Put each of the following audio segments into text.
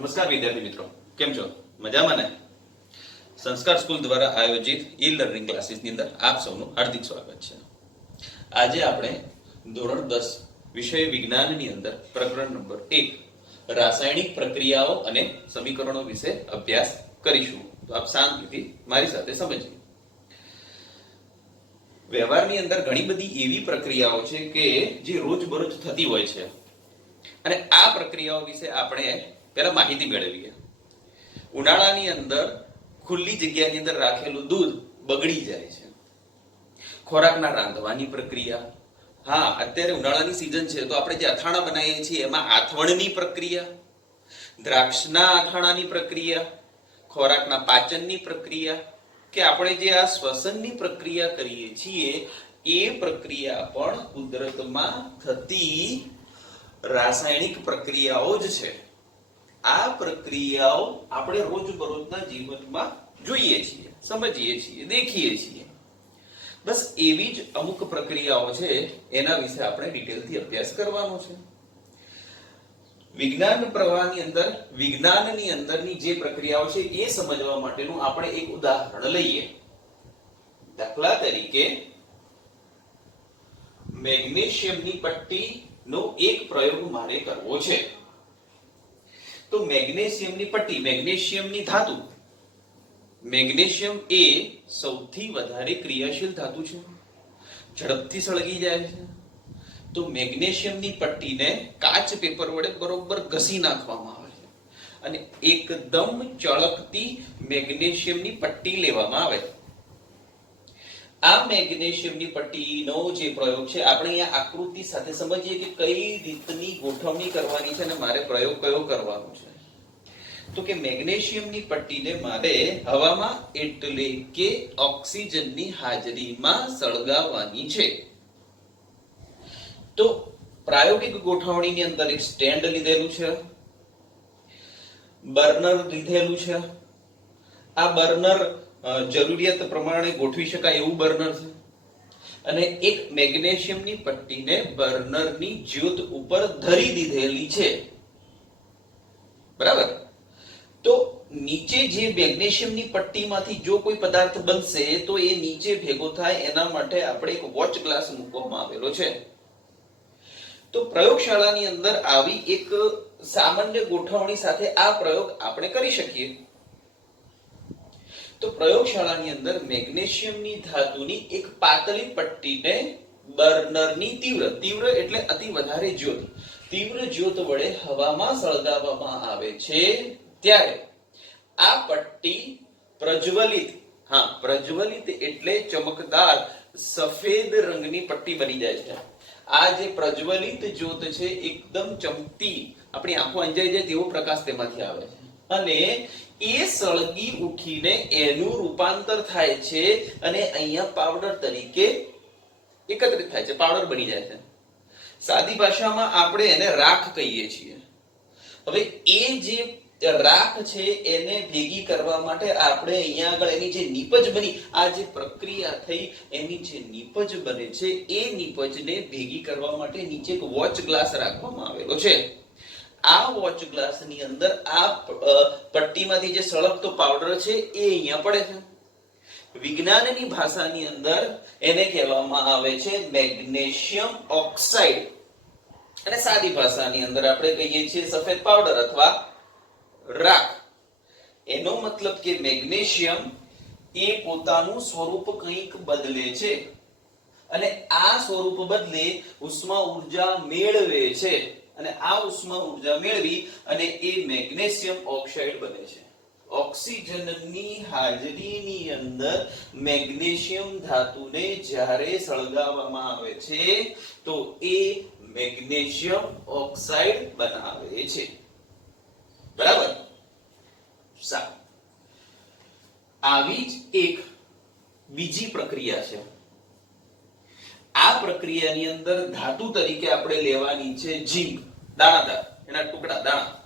નમસ્કાર વિદ્યાર્થી મિત્રો, કેમ છો? મજામાં ને? સંસ્કાર સ્કૂલ દ્વારા આયોજિત ઈ લર્નિંગ ક્લાસીસની અંદર આપ સૌનું હાર્દિક સ્વાગત છે. આજે આપણે ધોરણ 10 વિષય વિજ્ઞાનની અંદર પ્રકરણ નંબર 1 રાસાયણિક પ્રક્રિયાઓ અને સમીકરણો વિશે અભ્યાસ કરીશું. તો આપ શાંતિથી મારી સાથે સમજીએ. વ્યવહારની અંદર ઘણી બધી એવી પ્રક્રિયાઓ છે કે જે રોજબરોજ થતી હોય છે અને આ પ્રક્રિયાઓ વિશે આપણે પહેલા માહિતી મેળવીએ. ઉનાળાની અંદર ખુલ્લી જગ્યાની અંદર રાખેલું દૂધ બગડી જાય છે. ખોરાકના રાંધવાની પ્રક્રિયા, હા અત્યારે ઉનાળાની સીઝન છે તો આપણે જે અથાણા બનાવીએ છીએ એમાં આથવણની પ્રક્રિયા, દ્રાક્ષના આથાણાની પ્રક્રિયા, ખોરાકના પાચનની પ્રક્રિયા કે આપણે જે આ શ્વસનની પ્રક્રિયા કરીએ છીએ એ પ્રક્રિયા પણ કુદરતમાં થતી રાસાયણિક પ્રક્રિયાઓ જ છે. આ પ્રક્રિયાઓ આપણે રોજબરોજના જીવનમાં જોઈએ છીએ, સમજીએ છીએ, દેખીએ છીએ. બસ એવી જ અમુક પ્રક્રિયાઓ છે, એના વિશે આપણે ડિટેલથી અભ્યાસ કરવાનો છે. વિજ્ઞાન પ્રવાહની અંદર વિજ્ઞાનની અંદરની જે પ્રક્રિયાઓ છે એ સમજવા માટેનું આપણે એક ઉદાહરણ લઈએ. દાખલા તરીકે મેગ્નેશિયમની પટ્ટીનો એક પ્રયોગ મારે કરવો છે. તો મેગ્નેશિયમની પટ્ટી, મેગ્નેશિયમની ધાતુ, મેગ્નેશિયમ એ સૌથી વધારે ક્રિયાશીલ ધાતુ છે, ઝડપથી સળગી જાય છે. તો મેગ્નેશિયમની પટ્ટીને કાચ પેપર વડે બરોબર ઘસી નાખવામાં આવે છે અને એકદમ ચળકતી મેગ્નેશિયમની પટ્ટી લેવામાં આવે છે. આ મેગ્નેશિયમની પટ્ટીનો જે પ્રયોગ છે આપણે અહીંયા આકૃતિ સાથે સમજીએ કે કઈ રીતની ગોઠવણી કરવાની છે અને મારે પ્રયોગ કયો કરવાનો છે. તો કે મેગ્નેશિયમની પટ્ટીને મારે હવામાં એટલે કે ઓક્સિજનની હાજરીમાં સળગાવવાની છે. તો પ્રાયોગિક ગોઠવણીની અંદર એક સ્ટેન્ડ લીધેલું છે, બર્નર લીધેલું છે. આ બર્નર જરૂરિયાત પ્રમાણે ગોઠવી શકાય એવું બર્નર છે અને એક મેગ્નેશિયમની પટ્ટીને બર્નરની જ્યોત ઉપર ધરી દીધેલી છે. બરાબર? તો નીચે જે મેગ્નેશિયમની પટ્ટીમાંથી જો કોઈ પદાર્થ બનશે તો એ નીચે ભેગો થાય એના માટે આપણે એક વોચ ગ્લાસ મૂકવામાં આવેલો છે. તો પ્રયોગશાળાની અંદર આવી એક સામાન્ય ગોઠવણી સાથે આ પ્રયોગ આપણે કરી શકીએ. તો પ્રયોગશાળાની અંદર મેગ્નેશિયમની ધાતુની એક પાતળી પટ્ટીને બર્નરની તીવ્ર એટલે અતિ વધારે જ્યોત, તીવ્ર જ્યોત વડે હવામાં સળગાવવામાં આવે છે. ત્યારે આ પટ્ટી પ્રજ્વલિત, હા પ્રજ્વલિત એટલે ચમકદાર સફેદ રંગની પટ્ટી બની જાય છે. આ જે પ્રજ્વલિત જ્યોત છે એકદમ ચમકતી, આપણી આંખો અંજાઈ જાય તેવો પ્રકાશ તેમાંથી આવે છે અને એ સળગી ઉઠીને એનું રૂપાંતર થાય છે અને અહીંયા પાવડર તરીકે એકત્રિત થાય છે, પાવડર બની જાય છે. સાદી ભાષામાં આપણે એને રાખ કહીએ છીએ. હવે એ જે રાખ છે એને ભેગી કરવા માટે આપણે અહીંયા આગળ એની જે નીપજ બની, આ જે પ્રક્રિયા થઈ એની જે નીપજ બને છે એ નીપજને ભેગી કરવા માટે નીચે એક વોચ ગ્લાસ રાખવામાં આવેલો છે. આ વોચ ગ્લાસની અંદર આ પટ્ટીમાંથી જે સળગતો પાવડર છે એ અહીંયા પડે છે. વિજ્ઞાનની ભાષાની અંદર એને કહેવામાં આવે છે મેગ્નેશિયમ ઓક્સાઇડ અને સાદી ભાષાની અંદર આપણે કહીએ છીએ સફેદ પાવડર અથવા રાખ. એનો મતલબ કે મેગ્નેશિયમ એ પોતાનું સ્વરૂપ કંઈક બદલે છે અને આ સ્વરૂપ બદલે ઉષ્મા ઉર્જા મેળવે છે અને આ ઉષ્મા ઉર્જા મેળવી અને એ મેગ્નેશિયમ ઓક્સાઇડ બને છે. ઓક્સિજનની હાજરીની અંદર મેગ્નેશિયમ ધાતુને જ્યારે સળગાવવામાં આવે છે તો એ મેગ્નેશિયમ ઓક્સાઇડ બનાવે છે. બરાબર? સારું. આવી જ એક બીજી પ્રક્રિયા છે. આ પ્રક્રિયાની અંદર ધાતુ તરીકે આપણે લેવાની છે ઝીંક, દાણાદાર એના ટુકડા દાણા,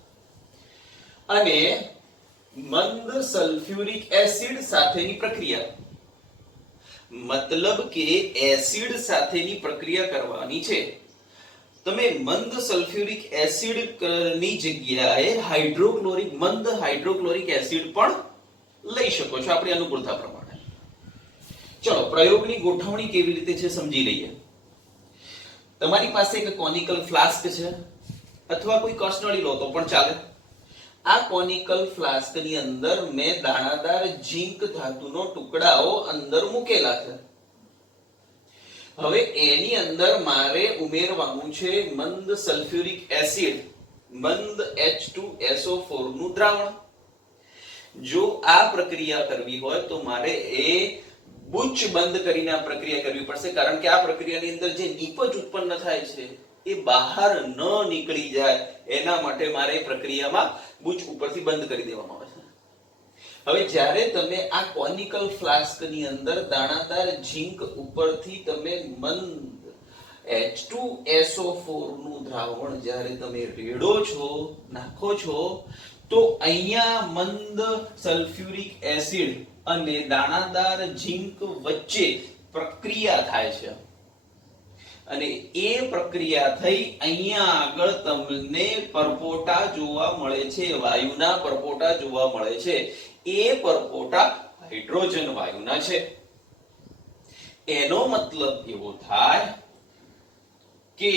અને મંદ સલ્ફ્યુરિક એસિડ સાથેની પ્રક્રિયા. મતલબ કે એસિડ સાથેની પ્રક્રિયા કરવાની છે. તમે મંદ સલ્ફ્યુરિક એસિડ ની જગ્યાએ મંદ હાઇડ્રોક્લોરિક એસિડ પણ લઈ શકો છો આપણી અનુકૂળતા પ્રમાણે. ચલો પ્રયોગની ગોઠવણી કેવી રીતે છે સમજી લઈએ. તમારી પાસે એક કોનિકલ ફ્લાસ્ક છે અથવા કોઈ કસનળી લો તો પણ ચાલે. આ કોનિકલ ફ્લાસ્ક ની અંદર મેં દાણાદાર ઝીંક ધાતુનો ટુકડાઓ અંદર મૂકેલા છે. હવે એની અંદર મારે ઉમેરવાનું છે મંદ સલ્ફ્યુરિક એસિડ, મંદ H2SO4 નું દ્રાવણ. જો આ પ્રક્રિયા કરવી હોય તો મારે એ બુચ બંધ કરીને આ પ્રક્રિયા કરવી પડશે, કારણ કે આ પ્રક્રિયાની અંદર જે નીપજ ઉત્પન્ન થાય છે એ બહાર ન નીકળી જાય એના માટે મારે પ્રક્રિયામાં બુચ ઉપરથી બંધ કરી દેવામાં આવે છે. હવે જ્યારે તમે આ કોનિકલ ફ્લાસ્ક ની અંદર દાણાદાર ઝીંક ઉપરથી તમે મંદ H2SO4 નું દ્રાવણ જ્યારે તમે રેડો છો, નાખો છો, તો અહીંયા મંદ સલ્ફ્યુરિક એસિડ અને દાણાદાર ઝીંક વચ્ચે પ્રક્રિયા થાય છે અને એ પ્રક્રિયા થઈ અહીંયા આગળ તમને પરપોટા જોવા મળે છે, વાયુના પરપોટા જોવા મળે છે. એ પરપોટા હાઇડ્રોજન વાયુના છે. એનો મતલબ એવો થાય કે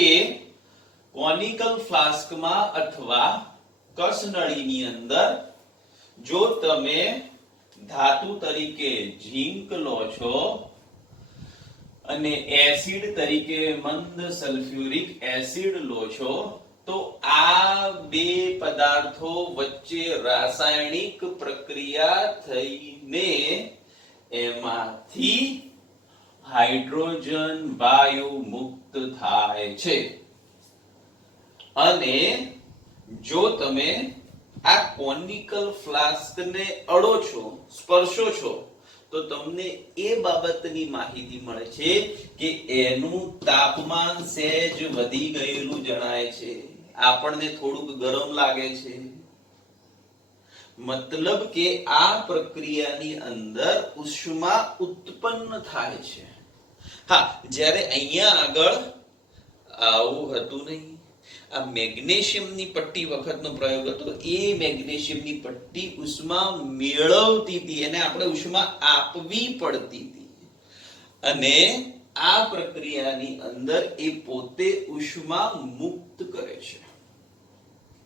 કોનિકલ ફ્લાસ્કમાં અથવા કસનળીની અંદર જો તમે ધાતુ તરીકે ઝીંક લો છો અને એસિડ તરીકે મંદ સલ્ફ્યુરિક એસિડ લો છો, તો આ બે પદાર્થો વચ્ચે રાસાયણિક પ્રક્રિયા થઈને એમાંથી હાઇડ્રોજન વાયુ મુક્ત થાય છે. અને જો તમે આ કોનિકલ ફ્લાસ્કને અડો છો, સ્પર્શો છો, તો તમને એ બાબતની માહિતી મળે છે કે એનું તાપમાન સહેજ વધી ગયેલું જણાય છે. આપણને થોડુંક ગરમ લાગે છે. મતલબ કે આ પ્રક્રિયાની અંદર ઉષ્મા ઉત્પન્ન થાય છે. હા, જ્યારે અહીંયા આગળ આવું હતું નહીં. આ મેગ્નેશિયમની પટ્ટી વખતનો પ્રયોગ હતો. એ મેગ્નેશિયમની પટ્ટી ઉષ્મા મેળવતી હતી, એને આપણે ઉષ્મા આપવી પડતી હતી, અને આ પ્રક્રિયાની અંદર એ પોતે ઉષ્મા મુક્ત કરે છે.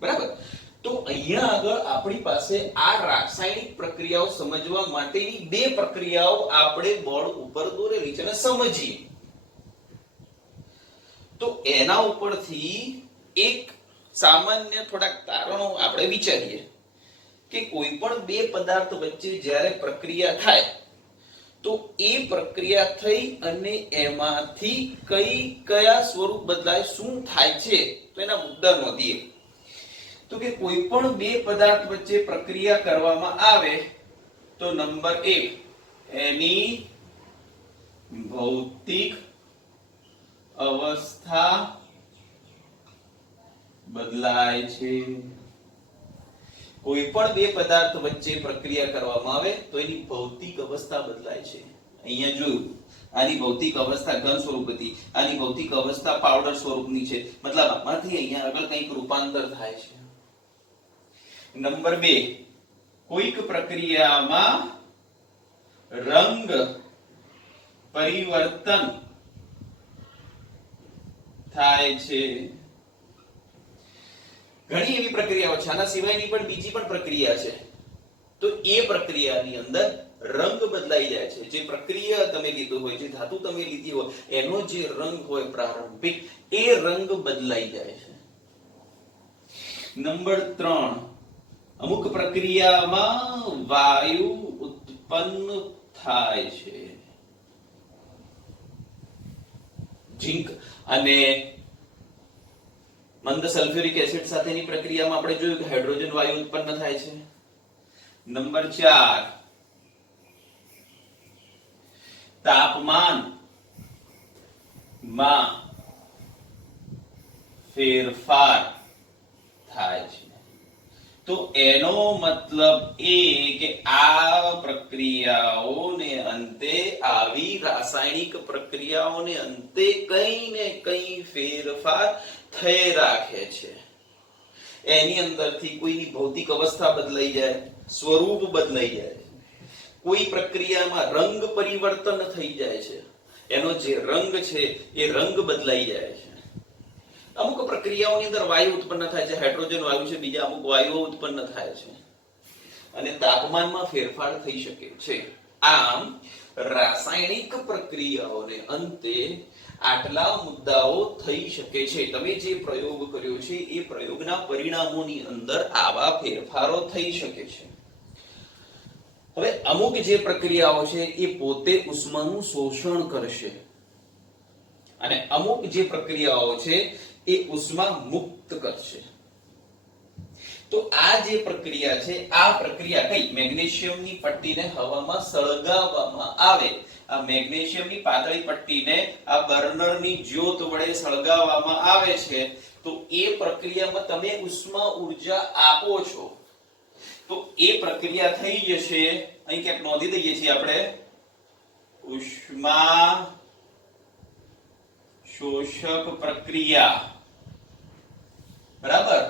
બરાબર? તો અહીંયા આગળ આપણી પાસે આ રાસાયણિક પ્રક્રિયાઓ સમજવા માટેની બે પ્રક્રિયાઓ આપણે બોર્ડ ઉપર દોરેલી છે અને સમજીએ તો એના ઉપરથી એક સામાન્ય થોડાક તારણો આપણે વિચારીએ કે કોઈ પણ બે પદાર્થ વચ્ચે જ્યારે પ્રક્રિયા થાય તો એ પ્રક્રિયા થઈ અને એમાંથી કયા સ્વરૂપ બદલાય, શું થાય છે, તો એના મુદ્દા નોંધીએ. તો કે કોઈ પણ બે પદાર્થ વચ્ચે પ્રક્રિયા કરવામાં આવે તો નંબર 1 એની ભૌતિક અવસ્થા બદલાય છે. કોઈ પણ બે પદાર્થ વચ્ચે પ્રક્રિયા કરવામાં આવે તો એની ભૌતિક અવસ્થા બદલાય છે. અહીંયા જોયું, આની ભૌતિક અવસ્થા ઘન સ્વરૂપ હતી, આની ભૌતિક અવસ્થા પાવડર સ્વરૂપની છે. મતલબ આમાંથી અહીંયા આગળ કંઈક રૂપાંતર થાય છે. નંબર 2, કોઈક પ્રક્રિયામાં રંગ પરિવર્તન થાય છે. ઘણી એવી પ્રક્રિયાઓ છે, આના સિવાયની પણ બીજી પણ પ્રક્રિયા છે. તો એ પ્રક્રિયાની અંદર રંગ બદલાઈ જાય છે. જે પ્રક્રિયા તમે લીધું હોય, જે ધાતુ તમે લીધી હોય, એનો જે રંગ હોય પ્રારંભિક, એ રંગ બદલાઈ જાય છે. નંબર 3, અમુક પ્રક્રિયામાં વાયુ ઉત્પન્ન થાય છે. ઝીંક અને મંદ સલ્ફ્યુરિક એસિડ સાથેની પ્રક્રિયામાં આપણે જોયું કે હાઇડ્રોજન વાયુ ઉત્પન્ન થાય છે. નંબર 4, તાપમાન માં ફેરફાર થાય છે. તો એનો મતલબ એ કે આ પ્રક્રિયાઓને અંતે, આવી રાસાયણિક પ્રક્રિયાઓને અંતે કઈ ને કઈ ફેરફાર અસ્થાયી રાખે છે. એની અંદરથી કોઈની ભૌતિક અવસ્થા બદલાઈ જાય, સ્વરૂપ બદલાઈ જાય, કોઈ પ્રક્રિયામાં રંગ પરિવર્તન થઈ જાય છે, એનો જે રંગ છે એ રંગ બદલાઈ જાય છે. અમુક પ્રક્રિયાઓની અંદર વાયુ ઉત્પન્ન થાય છે, હાઇડ્રોજન વાયુ છે, બીજા અમુક વાયુઓ ઉત્પન્ન થાય છે અને તાપમાનમાં ફેરફાર થઈ શકે છે. આમ રાસાયણિક પ્રક્રિયાઓને અંતે આટલા મુદ્દાઓ થઈ શકે છે. તમે જે પ્રયોગ કર્યો છે એ પ્રયોગના પરિણામોની અંદર આવા ફેરફારો થઈ શકે છે. હવે અમુક જે પ્રક્રિયાઓ છે એ પોતે ઉષ્માનું શોષણ કરશે અને અમુક જે પ્રક્રિયાઓ છે એ ઉષ્મા મુક્ત કરશે. તો આ જે પ્રક્રિયા છે, આ પ્રક્રિયા કઈ? મેગ્નેશિયમની પટ્ટીને હવામાં સળગાવવામાં આવે. આ મેગ્નેશિયમની પાતળી પટ્ટીને આ બર્નરની જ્યોત વડે સળગાવવામાં આવે છે. તો એ પ્રક્રિયામાં તમે ઉષ્મા ઉર્જા આપો છો. તો એ પ્રક્રિયા થઈ જશે, અહીં ક્યાંક નોંધી દઈએ છીએ આપણે, ઉષ્મા શોષક પ્રક્રિયા. બરાબર?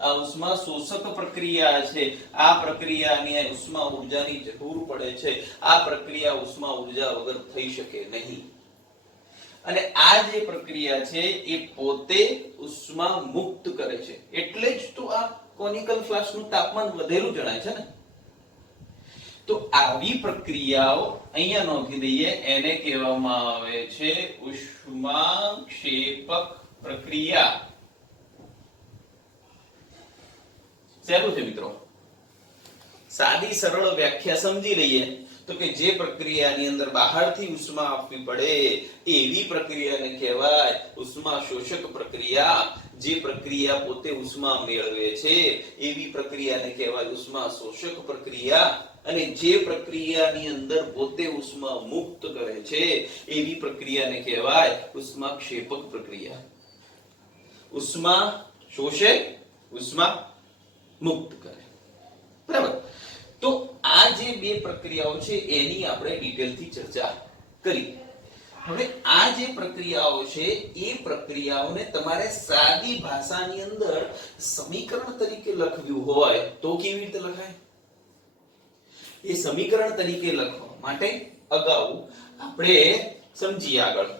આ ઉષ્મા શોષક પ્રક્રિયા છે. આ પ્રક્રિયાને ઉષ્મા ઉર્જાની જરૂર પડે છે. આ પ્રક્રિયા ઉષ્મા ઉર્જા વગર થઈ શકે નહીં. અને આ જે પ્રક્રિયા છે એ પોતે ઉષ્મા મુક્ત કરે છે. એટલે જ તો આ કોનિકલ ફ્લાસ્કનું તાપમાન વધેલું જણાય છે ને. તો આવી પ્રક્રિયાઓ અહીંયા નોંધી દઈએ, એને કહેવામાં આવે છે ઉષ્માક્ષેપક પ્રક્રિયા. સહેલું છે મિત્રો. સાદી સરળ વ્યાખ્યા સમજી લઈએ તો કે જે પ્રક્રિયાની અંદર બહારથી ઉષ્મા આપવી પડે એવી પ્રક્રિયાને કહેવાય ઉષ્મા શોષક પ્રક્રિયા. જે પ્રક્રિયા પોતે ઉષ્મા મેળવે છે એવી પ્રક્રિયાને કહેવાય ઉષ્મા શોષક પ્રક્રિયા. અને જે પ્રક્રિયાની અંદર પોતે ઉષ્મા મુક્ત કરે છે એવી પ્રક્રિયાને કહેવાય ઉષ્માક્ષેપક પ્રક્રિયા. ઉષ્મા શોષે, ઉષ્મા મુક્ત કરે. બરાબર? તો આ જે બે પ્રક્રિયાઓ છે એની આપણે ડિટેલથી ચર્ચા કરી. હવે આ જે પ્રક્રિયાઓ છે એ પ્રક્રિયાઓને તમારે સાદી ભાષાની અંદર સમીકરણ તરીકે લખવું હોય તો કેવી રીતે લખાય? એ સમીકરણ તરીકે લખવા માટે અગાઉ આપણે સમજીએ આગળ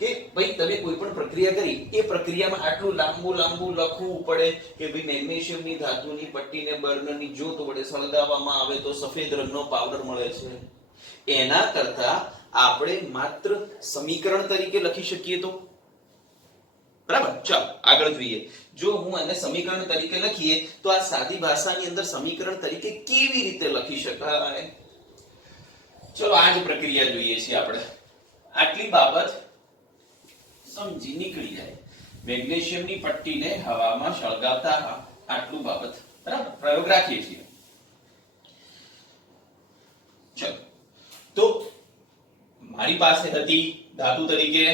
કે ભાઈ તમે કોઈ પણ પ્રક્રિયા કરી, એ પ્રક્રિયામાં આટલું લાંબુ લખવું પડે કે ભાઈ મેગ્નેશિયમની ધાતુની પટ્ટીને બર્નરની જ્યોત વડે સળગાવવામાં આવે તો સફેદ રંગનો પાવડર મળે છે. એના કરતા આપણે માત્ર સમીકરણ તરીકે લખી શકીએ તો. બરાબર? ચાલો આગળ જોઈએ. જો હું એને સમીકરણ તરીકે લખીએ તો આ સાદી ભાષાની અંદર સમીકરણ તરીકે કેવી રીતે લખી શકાય? ચલો આ જ પ્રક્રિયા જોઈએ છીએ આપણે. આટલી બાબત સમજી નીકળી જાય. મેગ્નેશિયમની પટ્ટીને હવામાં સળગાવતા આટલું બાબત. બરાબર? પ્રયોગ રાખીએ છીએ. ચલો તો મારી પાસે હતી ધાતુ તરીકે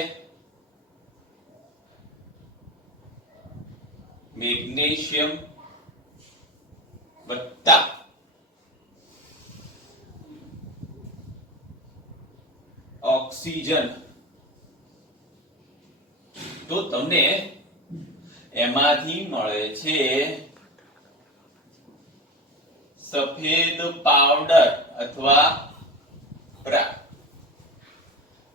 મેગ્નેશિયમ વત્તા ઓક્સિજન. તો તમને એમાંથી મળે છે સફેદ પાવડર અથવા રાખ.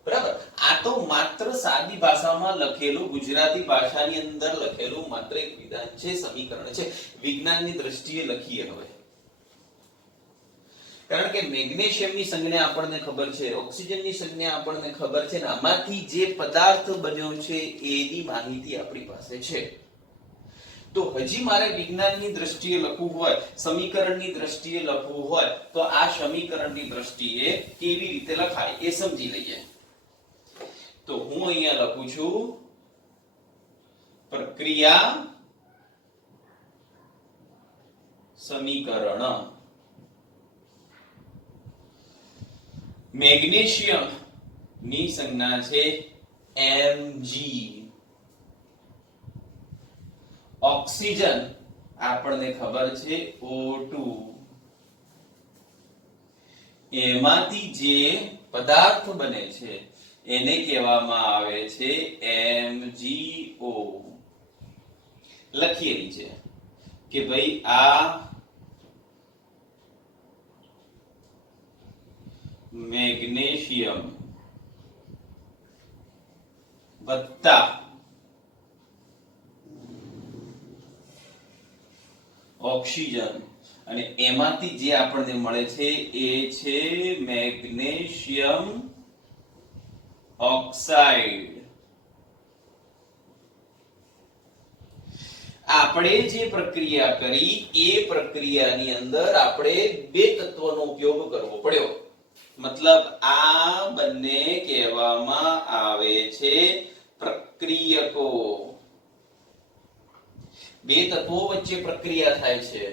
બરાબર? આ તો માત્ર સાદી ભાષામાં લખેલું, ગુજરાતી ભાષાની અંદર લખેલું માત્ર એક વિધાન છે, સમીકરણ છે. વિજ્ઞાનની દ્રષ્ટિએ લખીએ હવે. કારણ કે મેગ્નેશિયમની સંજ્ઞા આપણને ખબર છે, ઓક્સિજનની સંજ્ઞા આપણને ખબર છે, ને આમાંથી જે પદાર્થ બન્યો છે એની માહિતી આપણી પાસે છે. તો હજી મારે વિજ્ઞાનની દ્રષ્ટિએ લખવું હોય, સમીકરણની દ્રષ્ટિએ લખવું હોય તો આ સમીકરણની દ્રષ્ટિએ કેવી રીતે લખાય એ સમજી લઈએ. તો હું અહીંયા લખું છું પ્રક્રિયા સમીકરણ. મેગ્નેશિયમ ની સંજ્ઞા છે Mg. ઓક્સિજન આપણને ખબર છે O2. એમાંથી જે પદાર્થ બને છે એને કહેવામાં આવે છે MgO. લખીએ નીચે કે ભાઈ આ મેગ્નેશિયમ વત્તા ઓક્સિજન અને એમાંથી જે આપણને મળે છે એ છે મેગ્નેશિયમ ઓક્સાઇડ. આપણે જે પ્રક્રિયા કરી એ પ્રક્રિયાની અંદર આપણે બે તત્વોનો ઉપયોગ કરવો પડ્યો. મતલબ આ બંને કહેવામાં આવે છે પ્રક્રિયકો. બે તત્વો વચ્ચે પ્રક્રિયા થાય છે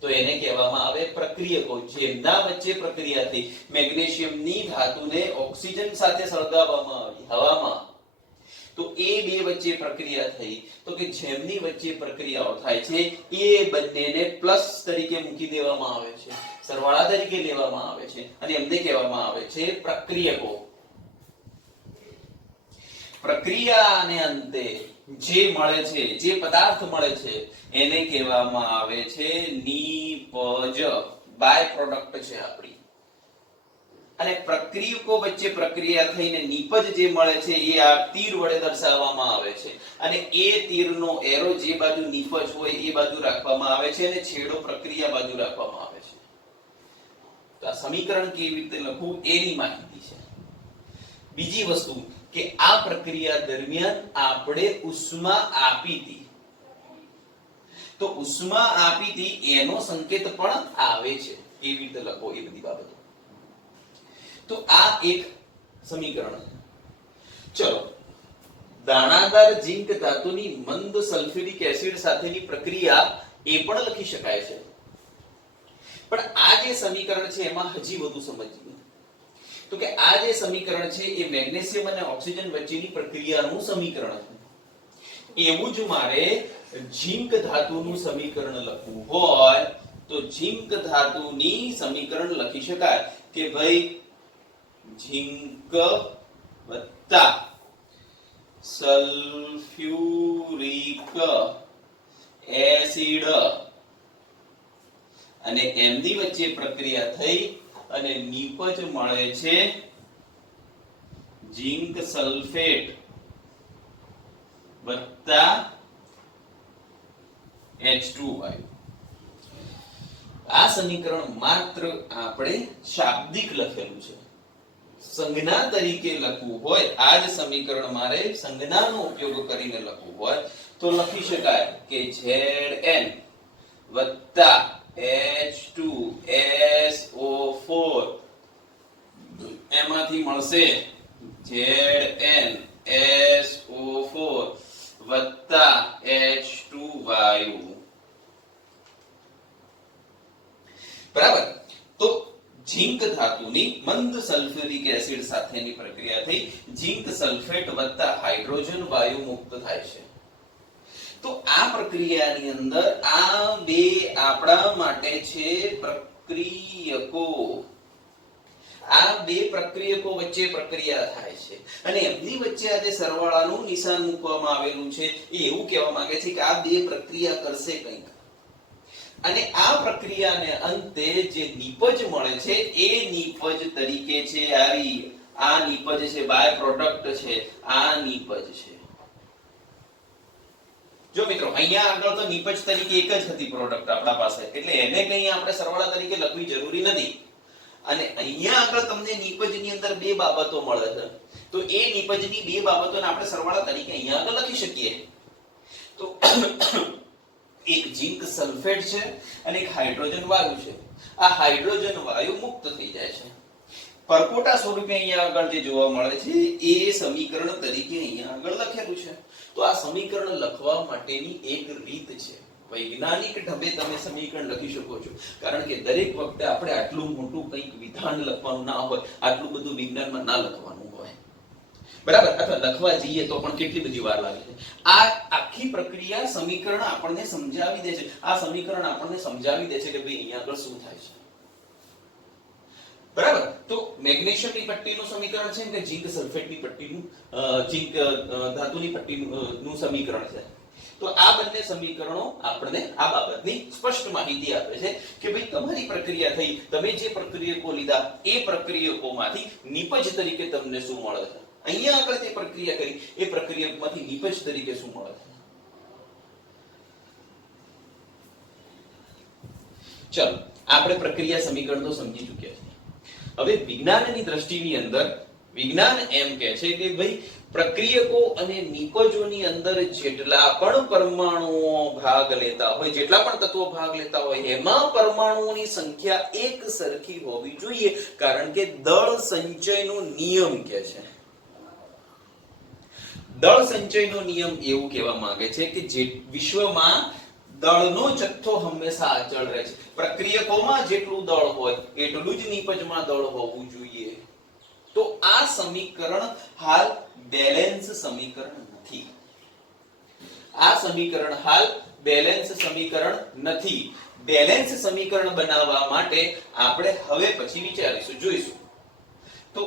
તો એને કહેવામાં આવે પ્રક્રિયકો. જેમના વચ્ચે પ્રક્રિયા થઈ, મેગ્નેશિયમની ધાતુને ઓક્સિજન સાથે સળગાવવામાં આવી હવામાં, તો એ બે વચ્ચે પ્રક્રિયા થઈ. તો કે જેમની વચ્ચે પ્રક્રિયાઓ થાય છે એ બંનેને પ્લસ તરીકે મૂકી દેવામાં આવે છે, સરવાળા તરીકે લેવામાં આવે છે અને એમને કહેવામાં આવે છે પ્રક્રિયકો. પ્રક્રિયાને અંતે જે મળે છે, જે પદાર્થ મળે છે એને કહેવામાં આવે છે નિપજ. બાય પ્રોડક્ટ છે આપણી. અને પ્રક્રિયકો વચ્ચે પ્રક્રિયા થઈને નિપજ જે મળે છે એ આ તીર વડે દર્શાવવામાં આવે છે અને એ તીરનો એરો જે બાજુ નિપજ હોય એ બાજુ રાખવામાં આવે છે અને છેડો પ્રક્રિયા બાજુ રાખવામાં આવે છે. તો આ સમીકરણ કેવી રીતે લખવું એની માહિતી છે. બીજી વસ્તુ કે આ પ્રક્રિયા દરમિયાન આપણે ઉષ્મા આપી હતી, તો ઉષ્મા આપી હતી એનો સંકેત પણ આવે છે. કેવી રીતે લખો એ બધી બાબતો. તો આ એક સમીકરણ છે. ચલો, દાણાદાર ઝિંક ધાતુની મંદ સલ્ફ્યુરિક એસિડ સાથેની પ્રક્રિયા એ પણ લખી શકાય છે. પણ આ જે સમીકરણ છે એમાં હજી વધુ સમજીએ તો કે આ જે સમીકરણ છે એ મેગ્નેશિયમ અને ઓક્સિજન વચ્ચેની પ્રક્રિયાનું સમીકરણ છે. એવું જ મારે ઝિંક ધાતુનું સમીકરણ લખવું હોય તો ઝિંક ધાતુની સમીકરણ લખી શકાય કે ભાઈ ઝિંક વત્તા સલ્ફ્યુરિક એસિડ અને એમની વચ્ચે પ્રક્રિયા થઈ અને નિપજ મળે છે ઝિંક સલ્ફેટ વત્તા H2 વાયુ. આ સમીકરણ માત્ર આપણે શાબ્દિક લખેલું છે. સંજ્ઞા તરીકે લખવું હોય, આ જ સમીકરણ મારે સંજ્ઞાનો ઉપયોગ કરીને લખવું હોય તો લખી શકાય કે Zn વત્તા H2SO4 એમાંથી મળશે ZnSO4 વત્તા H2 વાયુ. બરાબર. તો ઝિંક ધાતુની મંદ સલ્ફ્યુરિક એસિડ સાથેની પ્રક્રિયા થઈ ઝિંક સલ્ફેટ વત્તા હાઇડ્રોજન વાયુ મુક્ત થાય છે. તો આ પ્રક્રિયાની અંદર આ બે આપણા માટે છે પ્રક્રિયકો. આ બે પ્રક્રિયકો વચ્ચે પ્રક્રિયા થાય છે અને એમની વચ્ચે આ જે સરવાળાનું નિશાન મૂકવામાં આવેલું છે એ એવું કહેવા માંગે છે કે આ બે પ્રક્રિયા કરશે કંઈક અને આ પ્રક્રિયાને અંતે જે નિપજ મળે છે એ નિપજ તરીકે છે આવી આ નિપજ છે, બાય પ્રોડક્ટ છે, આ નિપજ છે. જો મિત્રો અહીંયા આગળ તો નિપજ તરીકે એક જ હતી પ્રોડક્ટ આપણા પાસે, એટલે એને કઈ આપણે સરવાળા તરીકે લખવી જરૂરી નથી. અને અહીંયા આગળ તમને નિપજની અંદર બે બાબતો મળે છે તો એ નિપજની બે બાબતોને આપણે સરવાળા તરીકે અહીંયા આગળ લખી શકીએ. તો એક ઝિંક સલ્ફેટ છે અને એક હાઇડ્રોજન વાયુ છે. આ હાઇડ્રોજન વાયુ મુક્ત થઈ જાય છે. પરપોટા સ્વરૂપે અહીંયા આગળ જે જોવા મળે છે એ સમીકરણ તરીકે અહીંયા આગળ લખેલું છે. તો આ સમીકરણ લખવા માટેની એક રીત છે. વૈજ્ઞાનિક ઢબે તમે સમીકરણ લખી શકો છો, કારણ કે દરેક વખતે આપણે આટલું મોટું કંઈક વિધાન લખવાનું ના હોય, આટલું બધું વિજ્ઞાનમાં ના લખવાનું હોય, બરાબર. અથવા લખવા જઈએ તો પણ કેટલી બધી વાર લાગે છે. આ આખી પ્રક્રિયા સમીકરણ આપણને સમજાવી દે છે. આ સમીકરણ આપણને સમજાવી દે છે કે ભાઈ અહીંયા આગળ શું થાય છે, બરાબર. તો મેગ્નેશિયમની પટ્ટીનું સમીકરણ છે કે ઝિંક સલ્ફેટની પટ્ટીનું ઝિંક ધાતુની પટ્ટીનું સમીકરણ છે. તો આ બંને સમીકરણો આપણને આ બાબતની સ્પષ્ટ માહિતી આપે છે કે ભાઈ તમારી પ્રક્રિયા થઈ, તમે જે પ્રક્રિયકો લીધા એ પ્રક્રિયકોમાંથી નિપજ તરીકે તમને શું મળે છે. અહીંયા આગળ જે પ્રક્રિયા કરી એ પ્રક્રિયકમાંથી નિપજ તરીકે શું મળે છે. ચલો આપણે પ્રક્રિયા સમીકરણ તો સમજી ચૂક્યા છીએ. હવે વિજ્ઞાનની દ્રષ્ટિની અંદર વિજ્ઞાન એમ કહે છે કે ભાઈ પ્રક્રિયકો અને નિપજોની અંદર જેટલા પણ પરમાણુઓ ભાગ લેતા હોય, જેટલા પણ તત્વો ભાગ લેતા હોય, એમાં પરમાણુઓની સંખ્યા એક સરખી હોવી જોઈએ, કારણ કે દળ સંચયનો નિયમ કહે છે. દળ સંચયનો નિયમ એવું કહેવા માંગે છે કે જે વિશ્વમાં દળનો જથ્થો હંમેશા અચળ રહે છે. પ્રક્રિયકોમાં જેટલું દળ હોય એટલું જ નિપજમાં દળ હોવું જોઈએ. તો આ સમીકરણ હાલ બેલેન્સ સમીકરણ નથી. આ સમીકરણ હાલ બેલેન્સ સમીકરણ નથી. બેલેન્સ સમીકરણ બનાવવા માટે આપણે હવે પછી વિચારીશું, જોઈશું. તો